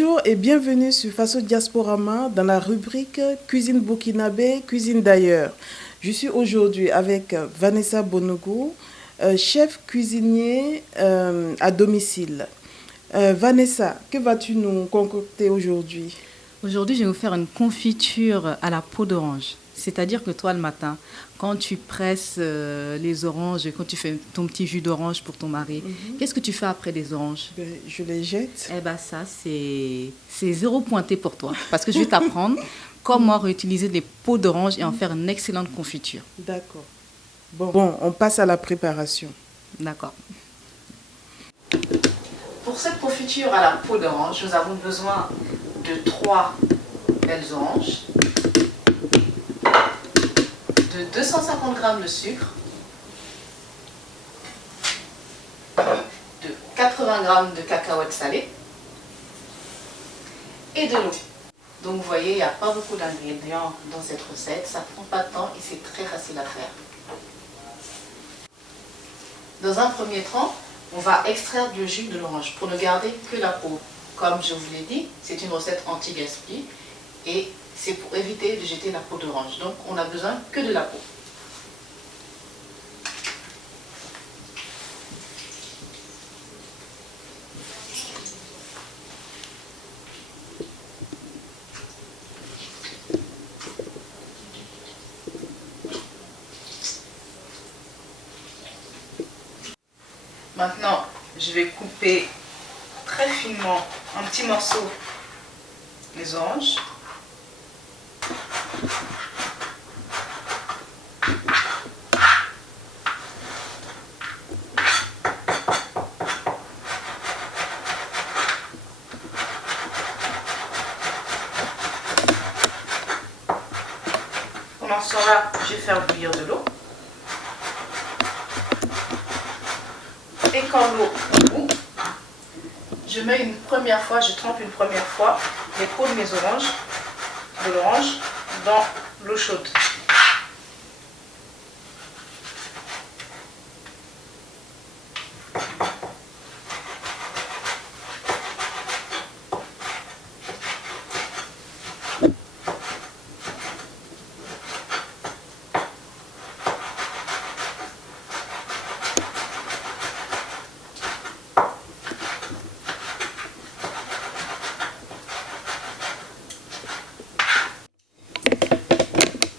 Bonjour et bienvenue sur Faso Diasporama dans la rubrique Cuisine burkinabé, cuisine d'ailleurs. Je suis aujourd'hui avec Vanessa Bonogo, chef cuisinier à domicile. Vanessa, que vas-tu nous concocter aujourd'hui? Aujourd'hui, je vais vous faire une confiture à la peau d'orange. C'est-à-dire que toi, le matin, quand tu presses les oranges, quand tu fais ton petit jus d'orange pour ton mari, qu'est-ce que tu fais après les oranges? Je les jette. Eh bien, ça, c'est zéro pointé pour toi. Parce que je vais t'apprendre comment réutiliser les peaux d'orange et en faire une excellente confiture. D'accord. Bon, on passe à la préparation. D'accord. Pour cette confiture à la peau d'orange, nous avons besoin de 3 belles oranges, de 250 g de sucre, de 80 g de cacahuètes salées et de l'eau. Donc vous voyez, il n'y a pas beaucoup d'ingrédients dans cette recette, ça ne prend pas de temps et c'est très facile à faire. Dans un premier temps, on va extraire le jus de l'orange pour ne garder que la peau. Comme je vous l'ai dit, c'est une recette anti-gaspi et c'est pour éviter de jeter la peau d'orange. Donc on n'a besoin que de la peau. Maintenant, je vais couper très finement un petit morceau les oranges. Pendant ce temps-là, je vais faire bouillir de l'eau. Et quand l'eau bout, je mets je trempe une première fois les peaux de l'orange dans l'eau chaude.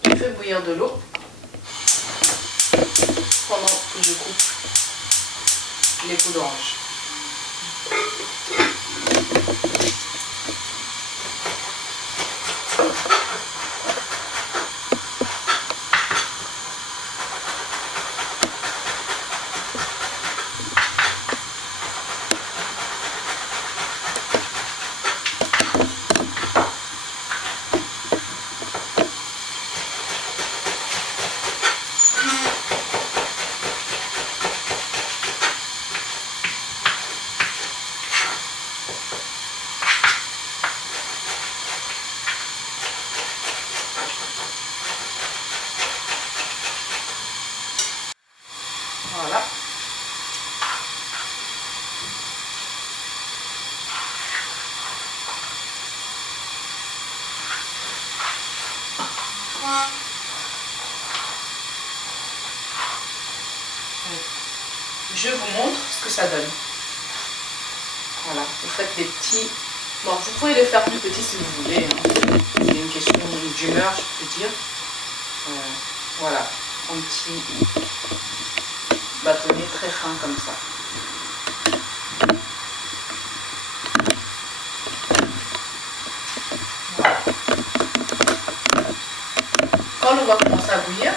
Je fais bouillir de l'eau pendant que je coupe les peaux d'orange. Voilà. Je vous montre ce que ça donne. Voilà, vous faites des petits... Bon, vous pouvez les faire plus petits si vous voulez. Hein. C'est une question d'humeur, je peux dire. Voilà, un petit bâtonnet très fin comme ça. Voilà. Quand l'eau va commencer à bouillir,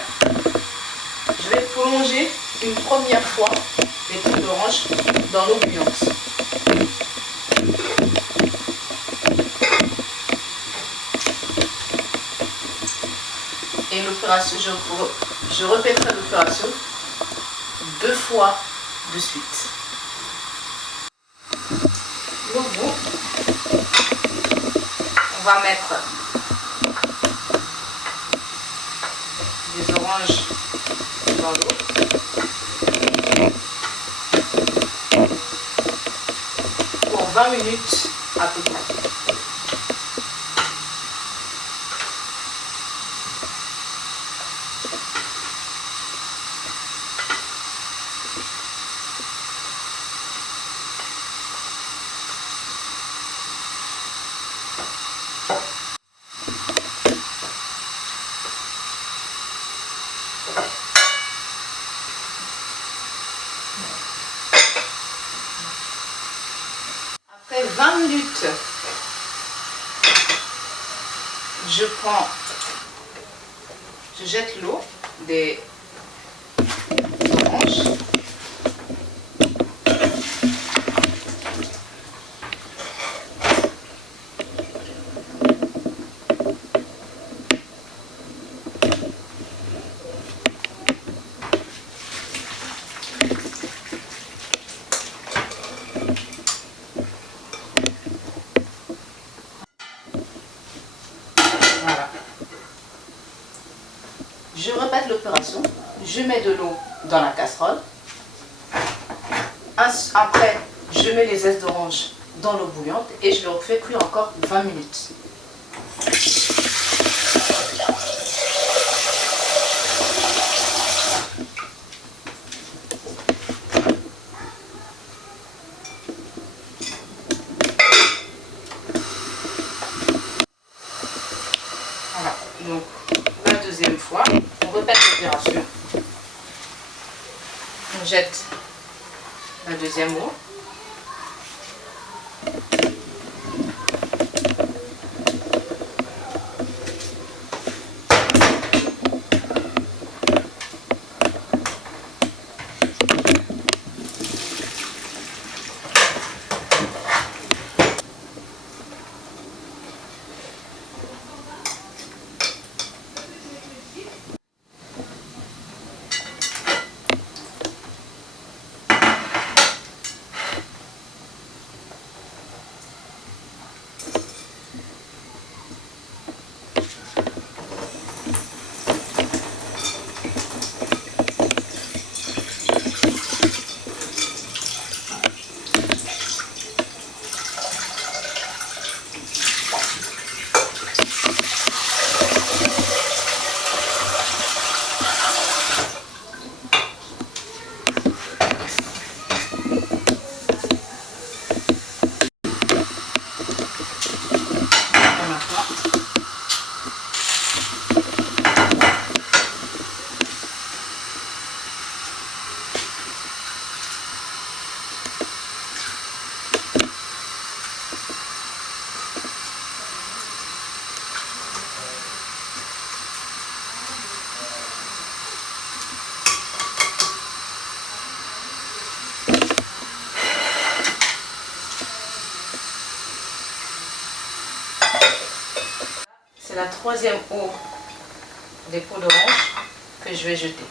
je vais plonger une première fois les peaux d'orange dans l'eau bouillante. Et l'opération, je répéterai l'opération 2 fois de suite. L'eau bout, on va mettre des oranges dans l'eau. Pour 20 minutes à peu près. Après 20 minutes, je jette l'eau des oranges. Voilà. Je répète l'opération. Je mets de l'eau dans la casserole. Après, je mets les zestes d'orange dans l'eau bouillante et je le refais cuire encore 20 minutes. Voilà, donc la deuxième fois, on répète l'opération. On jette la deuxième eau. C'est la troisième eau des peaux d'orange que je vais jeter.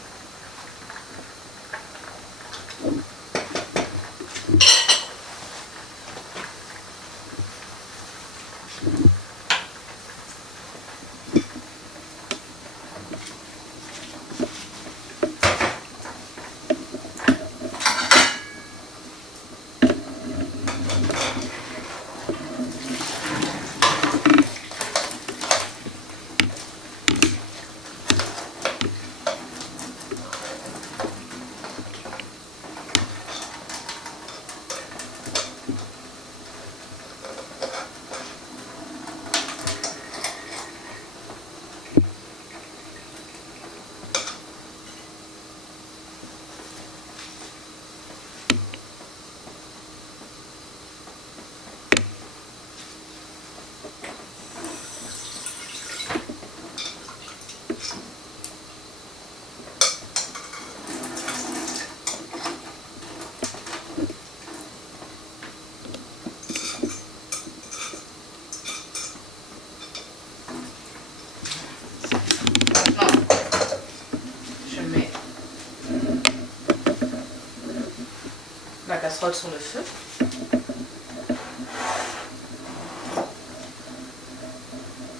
La casserole sur le feu.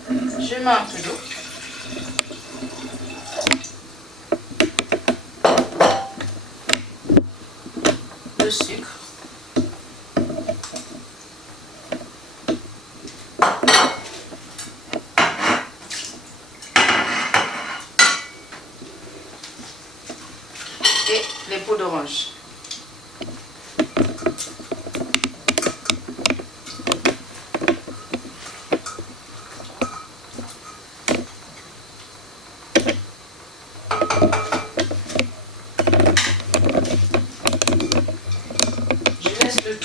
Je mets un peu d'eau. Le sucre. Et les peaux d'orange.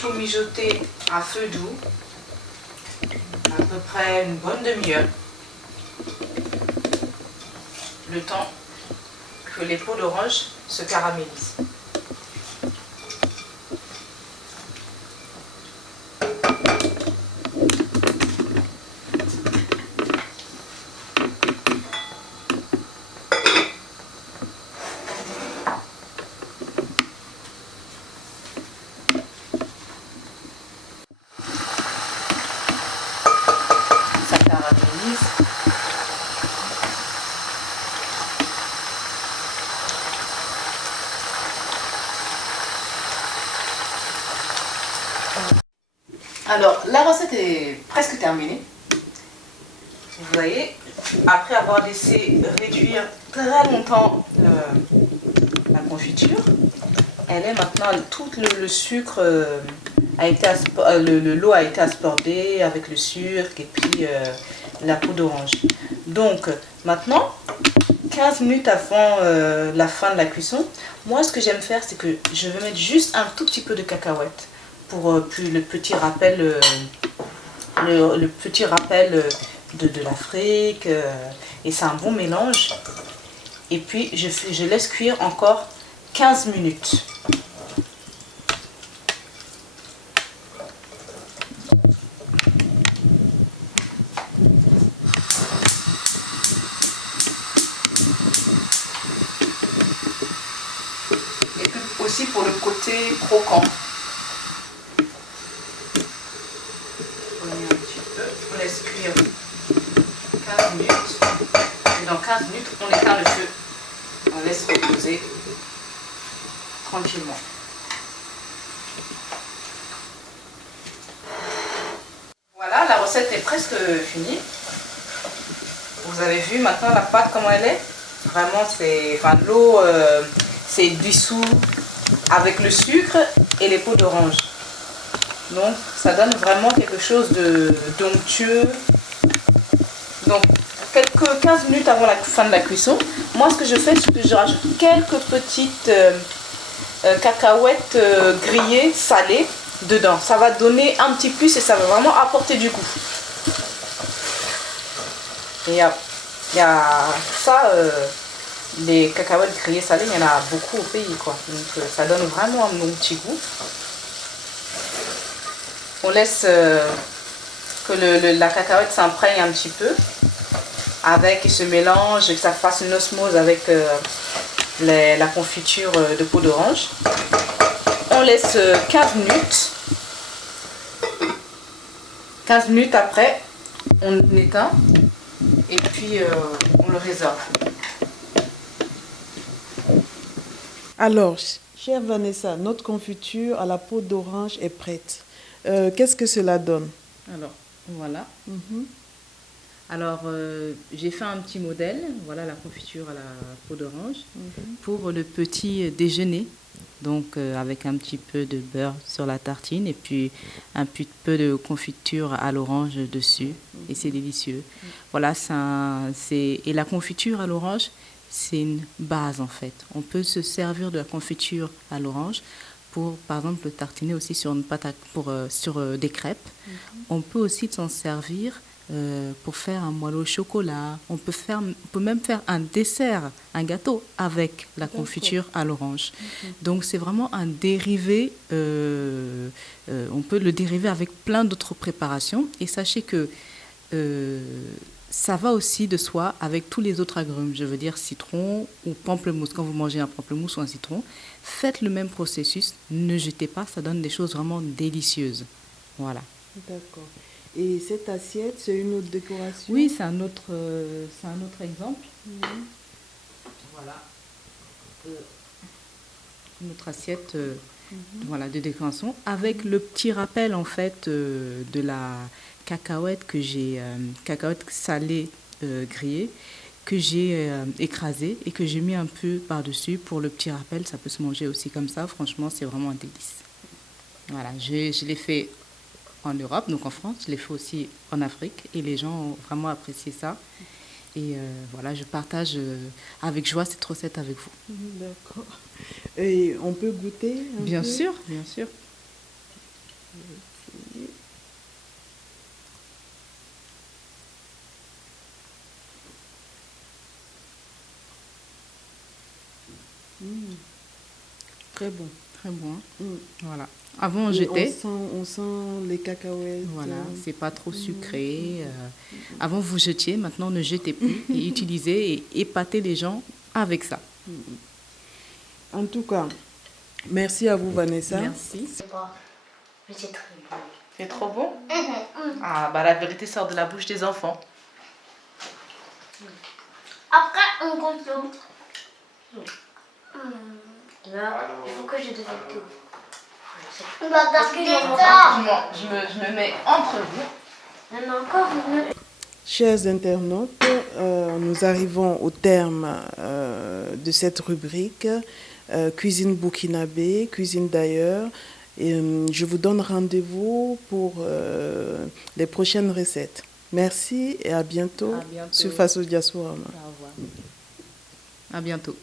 tout mijoter à feu doux, à peu près une bonne demi-heure, le temps que les peaux d'orange se caramélisent. Ça caramélise. Alors, la recette est presque terminée. Vous voyez, après avoir laissé réduire très longtemps la confiture, elle est maintenant, tout le sucre a été l'eau a été aspergée avec le sucre et puis la peau d'orange. Donc, maintenant, 15 minutes avant la fin de la cuisson, moi ce que j'aime faire, c'est que je vais mettre juste un tout petit peu de cacahuètes pour puis le petit rappel, le petit rappel de l'Afrique, et c'est un bon mélange. Et puis je laisse cuire encore 15 minutes. Et puis aussi pour le côté croquant. On laisse cuire 15 minutes. Et dans 15 minutes, on éteint le feu. On laisse reposer tranquillement. Voilà, la recette est presque finie. Vous avez vu maintenant la pâte comment elle est. Vraiment, c'est, enfin, l'eau c'est dissous avec le sucre et les peaux d'orange. Donc ça donne vraiment quelque chose de d'onctueux. Donc quelques 15 minutes avant la fin de la cuisson, moi ce que je fais, c'est que je rajoute quelques petites cacahuètes grillées, salées dedans. Ça va donner un petit plus et ça va vraiment apporter du goût. Et il y a ça, les cacahuètes grillées salées, il y en a beaucoup au pays, quoi. Donc ça donne vraiment un bon petit goût. On laisse que la cacahuète s'imprègne un petit peu avec, il se mélange, que ça fasse une osmose avec la confiture de peau d'orange. On laisse 15 minutes. 15 minutes après, on éteint et puis on le réserve. Alors, chère Vanessa, notre confiture à la peau d'orange est prête. Qu'est-ce que cela donne? Alors, voilà. Mhm. Alors, j'ai fait un petit modèle, voilà la confiture à la peau d'orange, pour le petit déjeuner. Donc, avec un petit peu de beurre sur la tartine et puis un petit peu de confiture à l'orange dessus. Et c'est délicieux. Voilà, et la confiture à l'orange, c'est une base en fait. On peut se servir de la confiture à l'orange pour, par exemple, le tartiner aussi sur une pâte sur des crêpes. On peut aussi s'en servir pour faire un moelleux au chocolat. On peut même faire un dessert, un gâteau avec la confiture à l'orange. Donc c'est vraiment un dérivé. On peut le dériver avec plein d'autres préparations. Et sachez que ça va aussi de soi avec tous les autres agrumes. Je veux dire citron ou pamplemousse. Quand vous mangez un pamplemousse ou un citron, faites le même processus. Ne jetez pas, ça donne des choses vraiment délicieuses. Voilà. D'accord. Et cette assiette, c'est une autre décoration? Oui, c'est un autre exemple. Voilà. Une autre assiette voilà, de décoration avec le petit rappel en fait de la cacahuète cacahuète salée grillée que j'ai écrasée et que j'ai mis un peu par-dessus pour le petit rappel. Ça peut se manger aussi comme ça. Franchement, c'est vraiment un délice. Voilà, je l'ai fait en Europe, donc en France, je l'ai fait aussi en Afrique et les gens ont vraiment apprécié ça. Et voilà, je partage avec joie cette recette avec vous. D'accord. Et on peut goûter un Bien peu? sûr, bien sûr. Très bon. Très bon. Mm. Voilà. Avant, on Et jetait. on sent les cacahuètes. Voilà, c'est pas trop sucré. Avant, vous jetiez, maintenant, ne jetez plus et utilisez et épatez les gens avec ça. En tout cas, merci à vous, Vanessa. Merci. C'est pas. Mais c'est très bon. C'est trop bon? Ah, bah la vérité sort de la bouche des enfants. Après, on compte l'autre. Là, il faut que je devienne tout. On va garder ça. Je me mets entre vous. Il y en a encore une. Chers internautes, nous arrivons au terme de cette rubrique Cuisine burkinabé, cuisine d'ailleurs. Et je vous donne rendez-vous pour les prochaines recettes. Merci et à bientôt, À bientôt. sur Faso Diasporama. Au revoir. À bientôt.